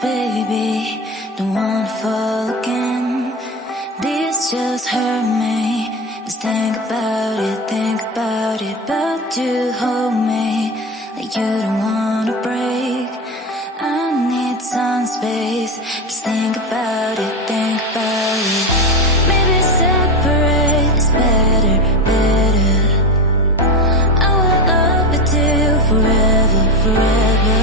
baby, don't wanna fall again. This just hurt me. Just think about it, but you hold me like you don't wanna break. I need some space. Just think about it, maybe separate is better, better. I will love you till forever, forever.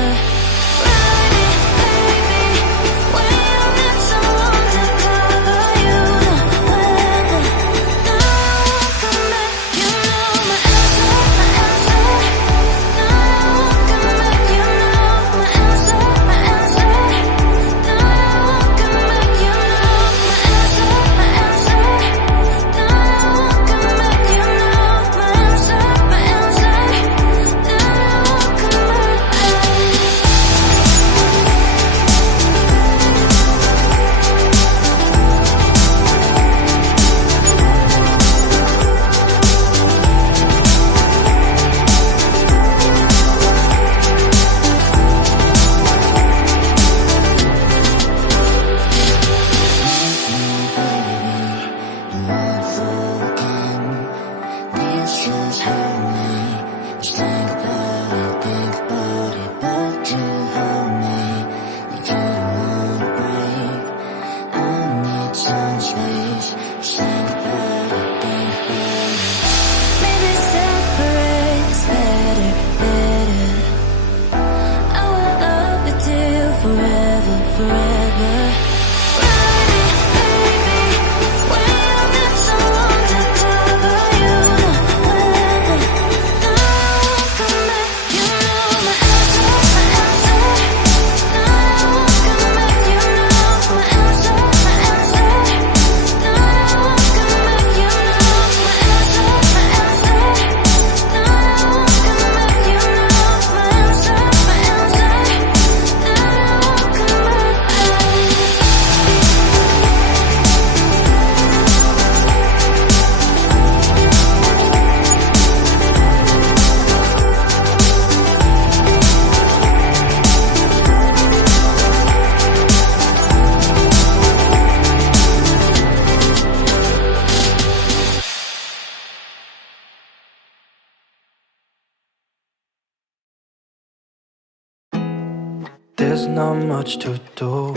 There's not much to do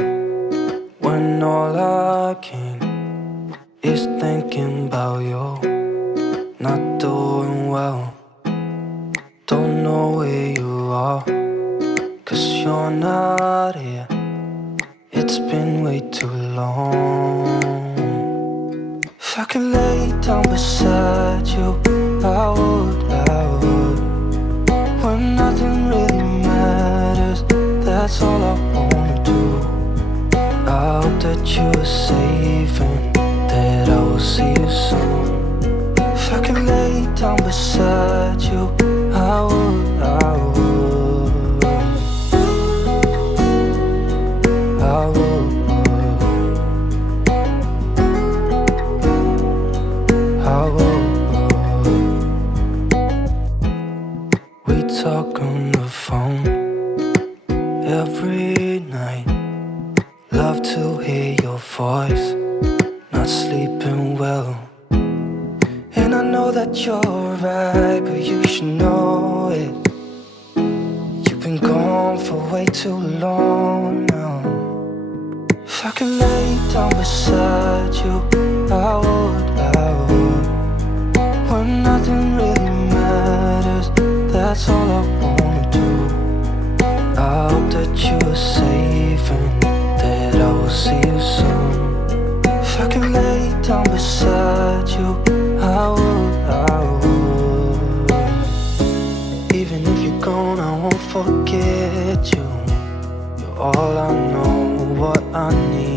when all I can is thinking about you. Not doing well, don't know where you are, 'cause you're not here. It's been way too long. If I could lay down beside you, I would, when nothing really matters. That's all I wanna do. I hope that you are safe and that I will see you soon. If I could lay down beside you, I would, I would, I would, I would. We talk on the phone every night. Love to hear your voice. Not sleeping well, and I know that you're right, but you should know it. You've been gone for way too long now. If I could lay down beside you, I would, when nothing really matters. That's all I wanna do. I hope that you are safe and that I will see you soon. If I could lay down beside you, I would, I would. Even if you're gone, I won't forget you. You're all I know, what I need.